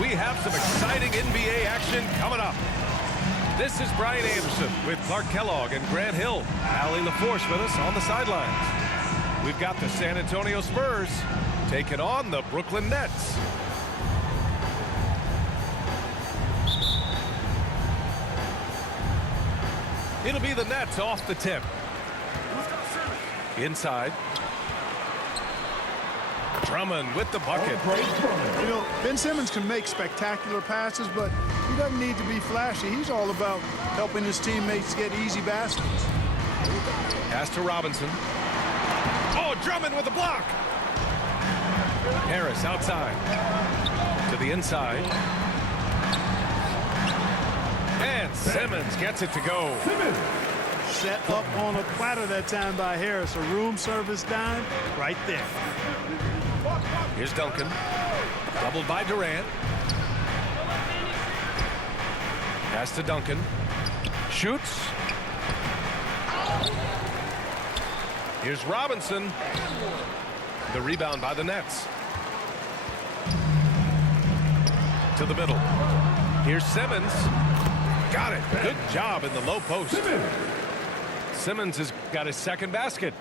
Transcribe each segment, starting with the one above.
We have some exciting NBA action coming up. This is Brian Anderson with Clark Kellogg and Grant Hill. Allie LaForce with us on the sidelines. We've got the San Antonio Spurs taking on the Brooklyn Nets. It'll be the Nets off the tip. Inside. Drummond with the bucket. You know, Ben Simmons can make spectacular passes, but he doesn't need to be flashy. He's all about helping his teammates get easy baskets. Pass to Robinson. Oh, Drummond with the block. Harris outside. To the inside. And Simmons gets it to go. Set up on a platter that time by Harris. A room service dime right there. Here's Duncan. Doubled by Durant. Pass to Duncan. Shoots. Here's Robinson. The rebound by the Nets. To the middle. Here's Simmons. Got it. Good job in the low post. Simmons has got his second basket.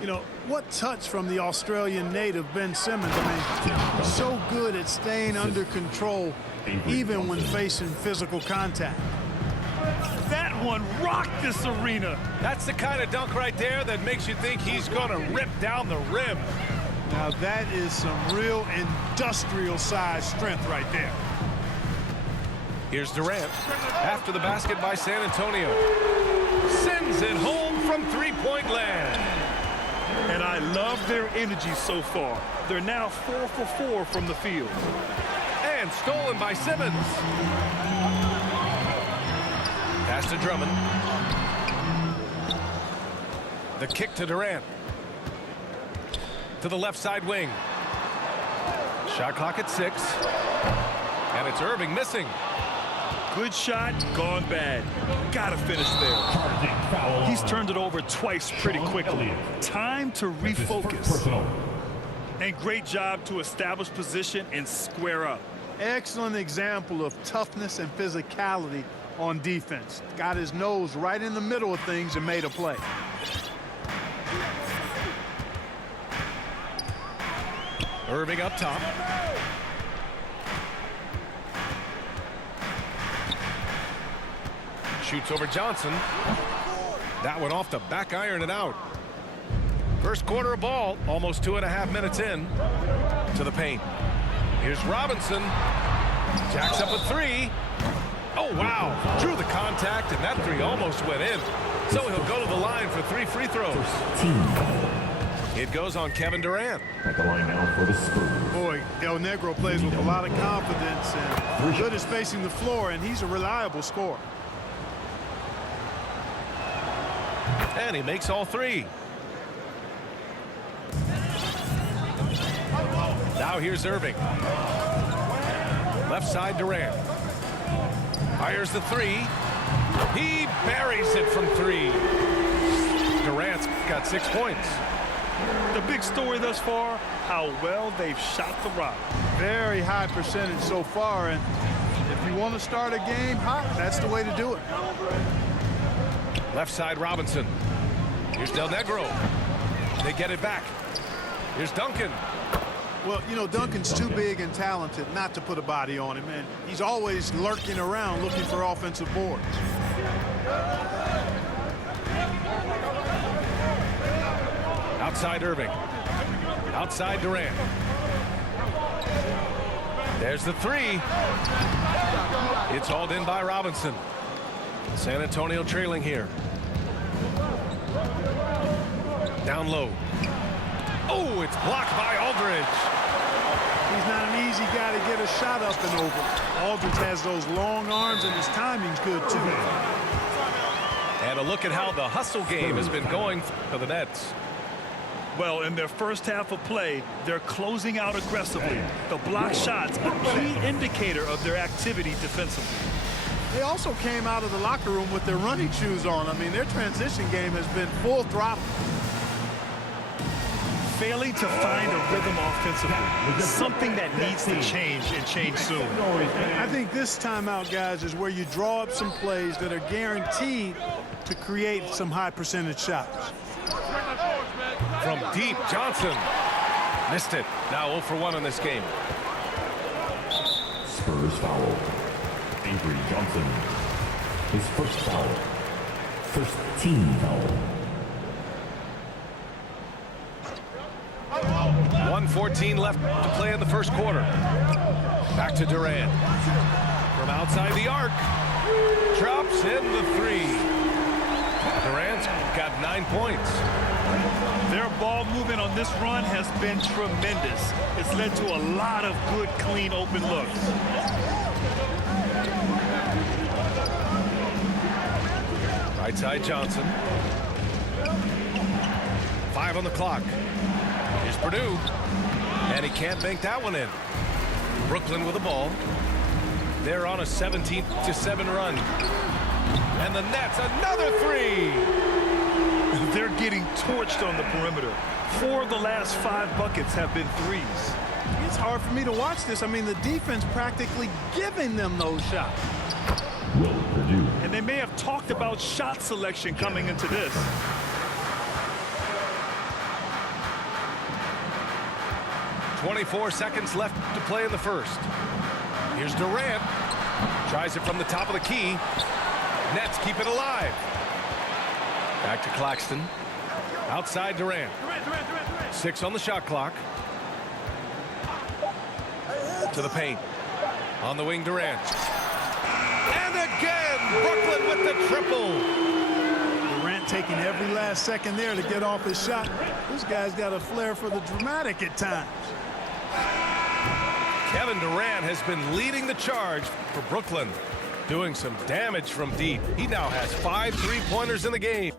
You know, what touch from the Australian native, Ben Simmons. I mean, so good at staying under control, even when facing physical contact. That one rocked this arena. That's the kind of dunk right there that makes you think he's going to rip down the rim. Now, that is some real industrial-sized strength right there. Here's Durant. After the basket by San Antonio. Sends it home from three-point land. And I love their energy so far. They're now 4 for 4 from the field. And stolen by Simmons. Pass to Drummond. The kick to Durant. To the left side wing. Shot clock at 6. And it's Irving missing. Good shot, gone bad. Gotta finish there. He's turned it over twice pretty quickly. Time to refocus. And great job to establish position and square up. Excellent example of toughness and physicality on defense. Got his nose right in the middle of things and made a play. Irving up top. Shoots over Johnson. That one off the back iron and out. First quarter of ball, almost 2.5 minutes in. To the paint. Here's Robinson. Jacks up a three. Oh, wow. Drew the contact, and that three almost went in. So he'll go to the line for 3 free throws. It goes on Kevin Durant. At the line now for the Spurs. Boy, El Negro plays with a lot of confidence and good at spacing the floor, and he's a reliable scorer. And he makes all 3. Now here's Irving. Left side Durant. Fires the 3. He buries it from 3. Durant's got 6 points. The big story thus far, how well they've shot the rock. Very high percentage so far, and if you want to start a game hot, that's the way to do it. Left side Robinson. Here's Del Negro. They get it back. Here's Duncan. Well, you know, Duncan's too big and talented not to put a body on him, and he's always lurking around looking for offensive boards. Outside Irving. Outside Durant. There's the 3. It's hauled in by Robinson. San Antonio trailing here. Down low. Oh, it's blocked by Aldridge. He's not an easy guy to get a shot up and over. Aldridge has those long arms, and his timing's good, too. And a look at how the hustle game has been going for the Nets. Well, in their first half of play, they're closing out aggressively. The block shots, a key indicator of their activity defensively. They also came out of the locker room with their running shoes on. I mean, their transition game has been full throttle. failing to find a rhythm offensively. Something that needs to change and change soon. I think this timeout, guys, is where you draw up some plays that are guaranteed to create some high percentage shots. From deep, Johnson missed it. Now 0 for 1 in this game. Spurs foul. Avery Johnson. His first foul. First team foul. 1:14 left to play in the first quarter. Back to Durant. From outside the arc. Drops in the 3. Durant's got 9 points. Their ball movement on this run has been tremendous. It's led to a lot of good, clean, open looks. Right side Johnson. 5 on the clock. Here's Purdue. And he can't bank that one in. Brooklyn with the ball. They're on a 17-7 run. And the Nets, another 3. They're getting torched on the perimeter. 4 of the last 5 buckets have been threes. It's hard for me to watch this. I mean, the defense practically giving them those shots. Will Purdue. And they may have talked about shot selection coming into this. .24 seconds left to play in the first. Here's Durant. Tries it from the top of the key. Nets keep it alive. Back to Claxton. Outside Durant. 6 on the shot clock. To the paint. On the wing, Durant. And again, Brooklyn with the triple. Durant taking every last second there to get off his shot. This guy's got a flair for the dramatic at times. Kevin Durant has been leading the charge for Brooklyn, doing some damage from deep. He now has 5 3-pointers in the game.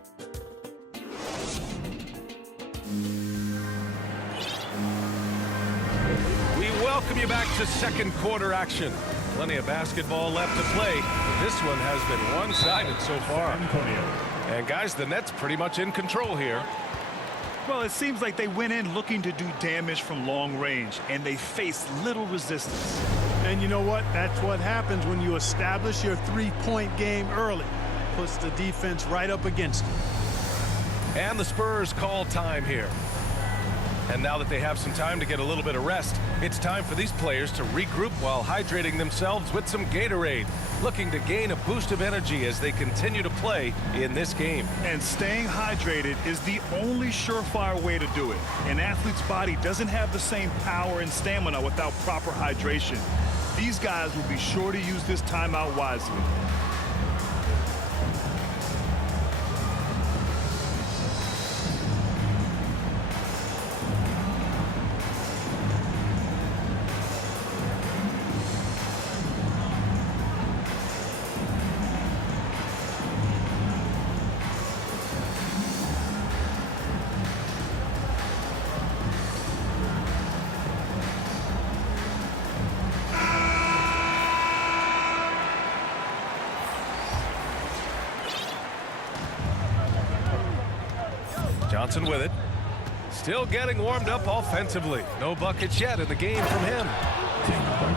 We welcome you back to second quarter action. Plenty of basketball left to play. This one has been one-sided so far. And guys, the Nets pretty much in control here. Well, it seems like they went in looking to do damage from long range, and they faced little resistance. And you know what? That's what happens when you establish your three-point game early. Puts the defense right up against it. And the Spurs call time here. And now that they have some time to get a little bit of rest, it's time for these players to regroup while hydrating themselves with some Gatorade, looking to gain a boost of energy as they continue to play in this game. And staying hydrated is the only surefire way to do it. An athlete's body doesn't have the same power and stamina without proper hydration. These guys will be sure to use this timeout wisely. Johnson with it. Still getting warmed up offensively. No buckets yet in the game from him.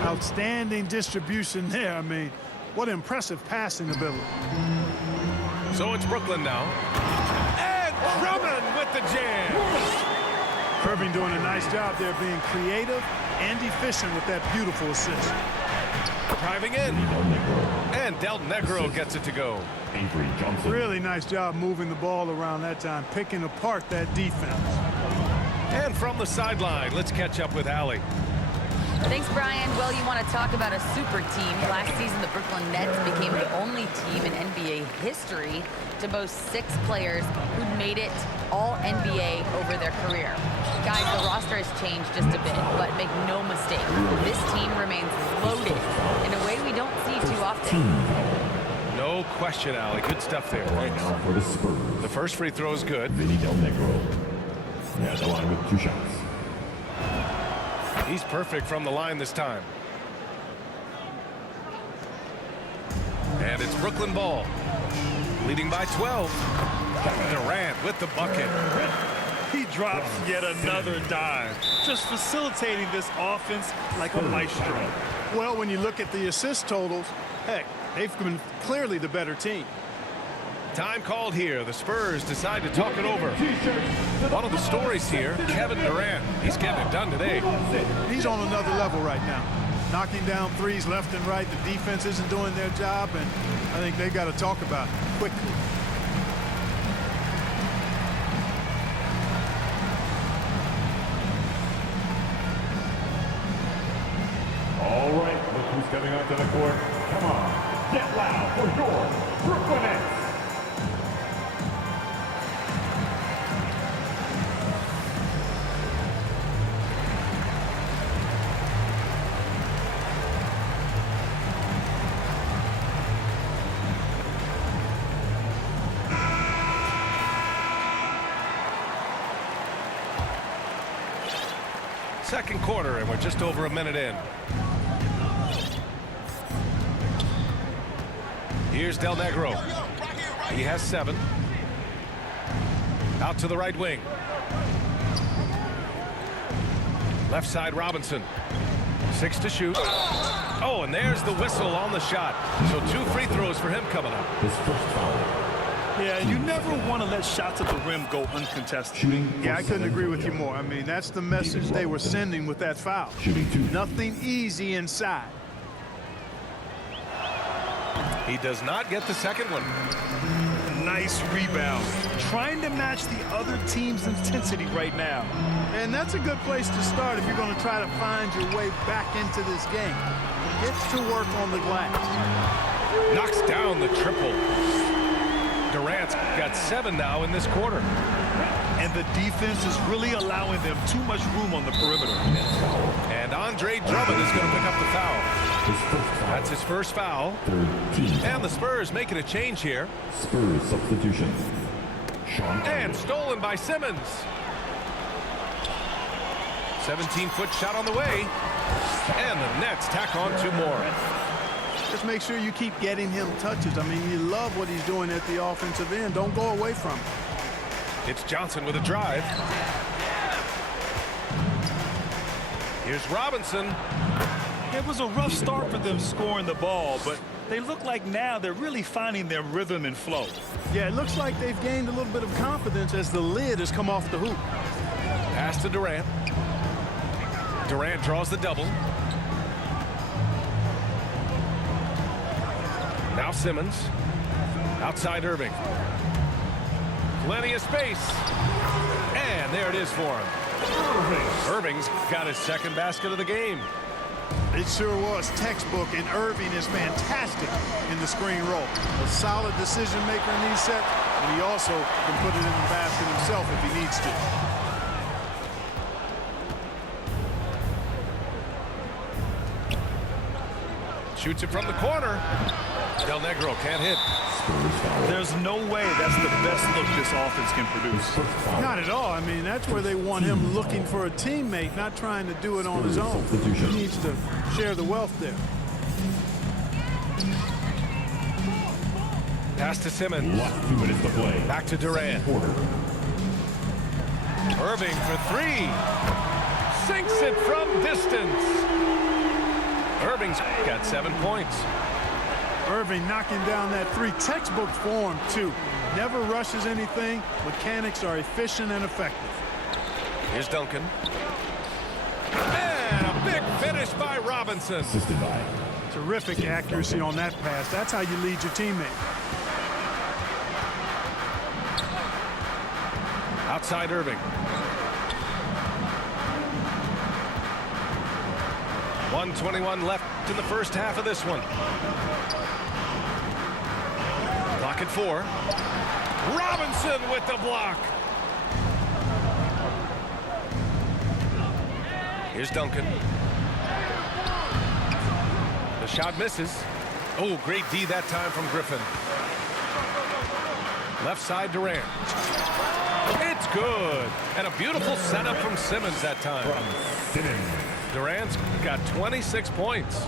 Outstanding distribution there. I mean, what impressive passing ability. So it's Brooklyn now. And Drummond with the jam. Irving doing a nice job there, being creative and efficient with that beautiful assist. Driving in. And Del Negro gets it to go. Avery Johnson. Really nice job moving the ball around that time, picking apart that defense. And from the sideline, let's catch up with Allie. Thanks, Brian. Well, you want to talk about a super team. Last season, the Brooklyn Nets became the only team in NBA history to boast 6 players who'd made it all NBA over their career. Guys, the roster has changed just a bit, but make no mistake, this team remains loaded in a way we don't see too often. No question, Allie. Good stuff there. Right now for the Spurs. The first free throw is good. Vinny Del Negro. At the line with 2 shots. He's perfect from the line this time. And it's Brooklyn ball. Leading by 12. Durant with the bucket. He drops yet another dime, just facilitating this offense like a maestro. Well, when you look at the assist totals, heck, they've been clearly the better team. Time called here. The Spurs decide to talk it over. One of the stories here, Kevin Durant. He's getting it done today. He's on another level right now. Knocking down threes left and right. The defense isn't doing their job, and I think they've got to talk about it quickly. All right, look who's coming onto the court. Come on, get loud for your Brooklyn Nets. Second quarter, and we're just over a minute in. Here's Del Negro. He has 7. Out to the right wing. Left side, Robinson. 6 to shoot. Oh, and there's the whistle on the shot. So 2 free throws for him coming up. His first foul. Yeah, you never want to let shots at the rim go uncontested. Shooting. Yeah, I couldn't agree with you more. I mean, that's the message they were sending with that foul. Shooting 2. Nothing easy inside. He does not get the second one. Nice rebound. Trying to match the other team's intensity right now. And that's a good place to start if you're going to try to find your way back into this game. Get to work on the glass. Knocks down the triple. Durant's got 7 now in this quarter. And the defense is really allowing them too much room on the perimeter. And Andre Drummond is going to pick up the foul. His first foul. That's his first foul. 13. And the Spurs making a change here. Spurs substitution. Sean And stolen by Simmons. 17-foot shot on the way. And the Nets tack on 2 more. Just make sure you keep getting him touches. I mean, you love what he's doing at the offensive end. Don't go away from him. It's Johnson with a drive. Here's Robinson. It was a rough start for them scoring the ball, but they look like now they're really finding their rhythm and flow. Yeah, it looks like they've gained a little bit of confidence as the lid has come off the hoop. Pass to Durant. Durant draws the double. Now Simmons. Outside Irving. Plenty of space. And there it is for him. Irving's got his second basket of the game. It sure was textbook, and Irving is fantastic in the screen roll. A solid decision maker in these sets, and he also can put it in the basket himself if he needs to. Shoots it from the corner. Del Negro can't hit. There's no way that's the best look this offense can produce. Not at all. I mean, that's where they want him looking for a teammate, not trying to do it on his own. He needs to share the wealth there. Pass to Simmons. Last 2 minutes to play. Back to Durant. Irving for 3. Sinks it from distance. Irving's got 7 points. Irving knocking down that 3. Textbook form, too. Never rushes anything. Mechanics are efficient and effective. Here's Duncan. And a big finish by Robinson. Assisted by. Terrific accuracy on that pass. That's how you lead your teammate. Outside Irving. 1:21 left in the first half of this one. Clock at 4. Robinson with the block. Here's Duncan. The shot misses. Oh, great D that time from Griffin. Left side Durant. It's good. And a beautiful setup from Simmons that time. Durant's got 26 points.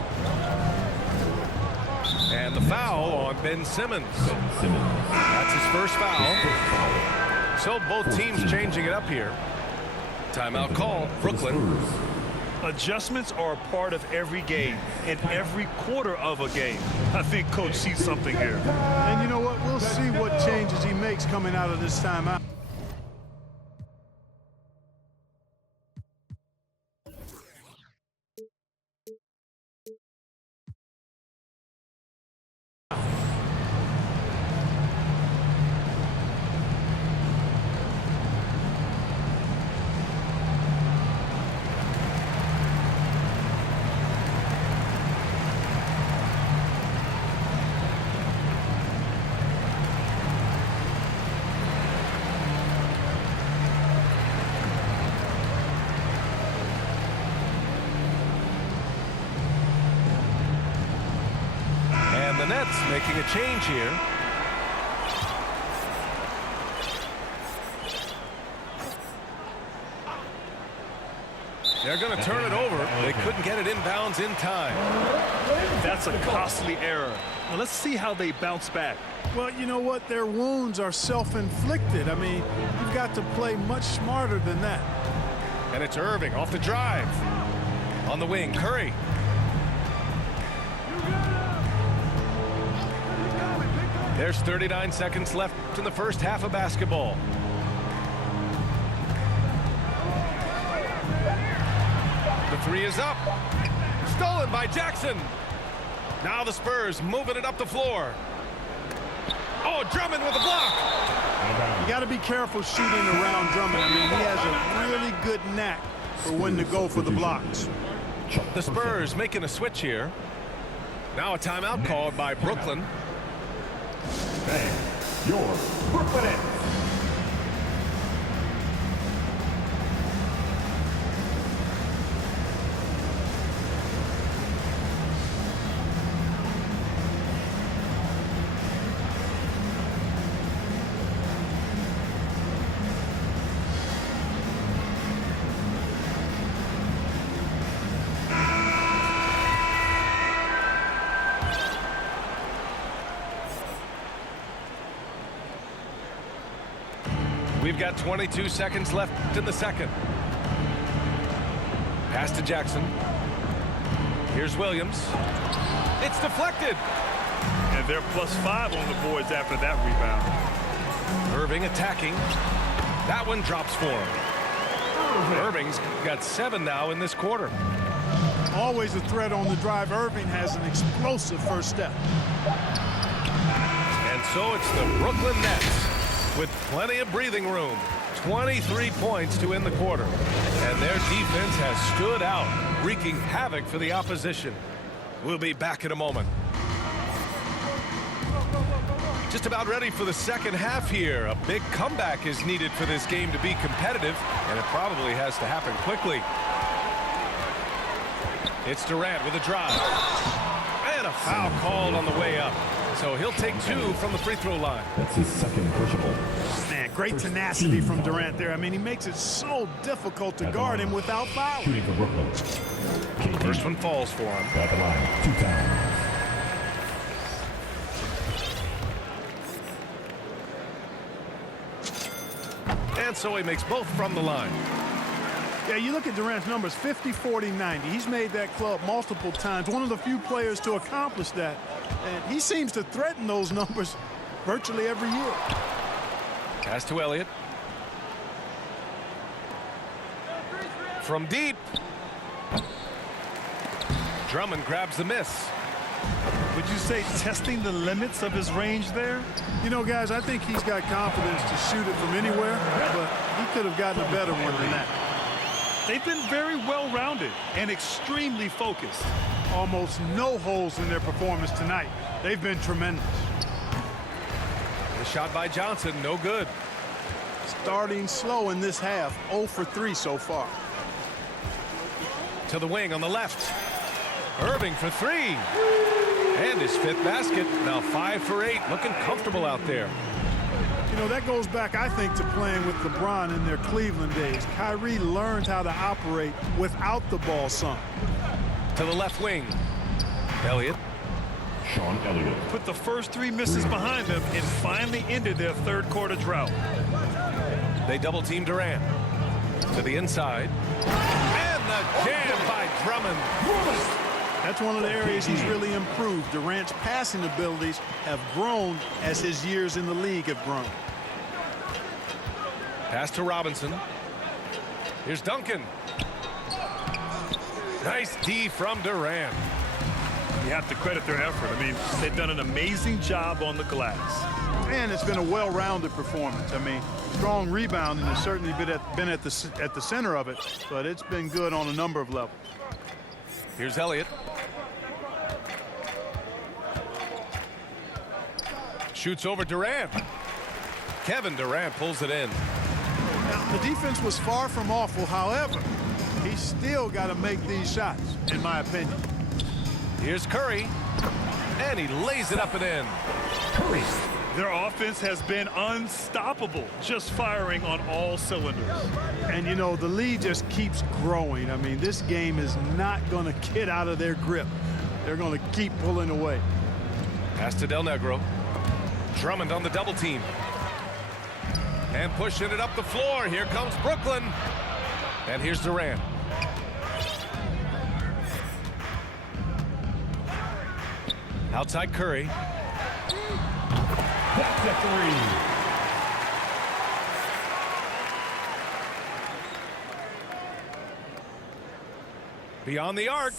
And the foul on Ben Simmons. That's his first foul. So both teams changing it up here. Timeout called, Brooklyn. Adjustments are a part of every game and every quarter of a game. I think Coach sees something here. And you know what? We'll see what changes he makes coming out of this timeout. The Nets making a change here. They're going to turn it over. They couldn't get it inbounds in time. That's a costly error. Now let's see how they bounce back. Well, you know what? Their wounds are self-inflicted. I mean, you've got to play much smarter than that. And it's Irving off the drive. On the wing, Curry. There's 39 seconds left in the first half of basketball. The three is up. Stolen by Jackson. Now the Spurs moving it up the floor. Oh, Drummond with a block. You got to be careful shooting around Drummond. I mean, he has a really good knack for when to go for the blocks. The Spurs making a switch here. Now a timeout called by Brooklyn. Your Brooklyn Nets. We've got 22 seconds left in the second. Pass to Jackson. Here's Williams. It's deflected. And they're +5 on the boards after that rebound. Irving attacking. That one drops for him. Irving's got 7 now in this quarter. Always a threat on the drive. Irving has an explosive first step. And so it's the Brooklyn Nets with plenty of breathing room. 23 points to end the quarter. And their defense has stood out, wreaking havoc for the opposition. We'll be back in a moment. Just about ready for the second half here. A big comeback is needed for this game to be competitive, and it probably has to happen quickly. It's Durant with a drive. And a foul called on the way up. So he'll take 2 from the free throw line. That's his second personal. Man, great tenacity from Durant there. I mean, he makes it so difficult to guard him without fouling. Shooting for Brooklyn. First one falls for him. At the line, 2 times. And so he makes both from the line. Yeah, you look at Durant's numbers, 50, 40, 90. He's made that club multiple times. One of the few players to accomplish that. And he seems to threaten those numbers virtually every year. Pass to Elliott. From deep. Drummond grabs the miss. Would you say testing the limits of his range there? You know, guys, I think he's got confidence to shoot it from anywhere, but he could have gotten a better one than that. They've been very well-rounded and extremely focused. Almost no holes in their performance tonight. They've been tremendous. The shot by Johnson, no good. Starting slow in this half, 0 for 3 so far. To the wing on the left. Irving for 3. And his 5th basket. Now 5 for 8. Looking comfortable out there. You know, that goes back, I think, to playing with LeBron in their Cleveland days. Kyrie learned how to operate without the ball some. To the left wing. Elliott. Sean Elliott. Put the first 3 misses behind them and finally ended their third quarter drought. They double team Durant. To the inside. And the jam by Drummond. That's one of the areas he's really improved. Durant's passing abilities have grown as his years in the league have grown. Pass to Robinson. Here's Duncan. Nice D from Durant. You have to credit their effort. I mean, they've done an amazing job on the glass. And it's been a well-rounded performance. I mean, strong rebounding has certainly been at the center of it, but it's been good on a number of levels. Here's Elliott. Shoots over Durant. Kevin Durant pulls it in. Now, the defense was far from awful. However, he's still got to make these shots, in my opinion. Here's Curry. And he lays it up and in. Curry. Their offense has been unstoppable, just firing on all cylinders. And, you know, the lead just keeps growing. I mean, this game is not going to get out of their grip. They're going to keep pulling away. Pass to Del Negro. Drummond on the double team. And pushing it up the floor. Here comes Brooklyn. And here's Durant. Outside Curry. That's a three. Beyond the arc.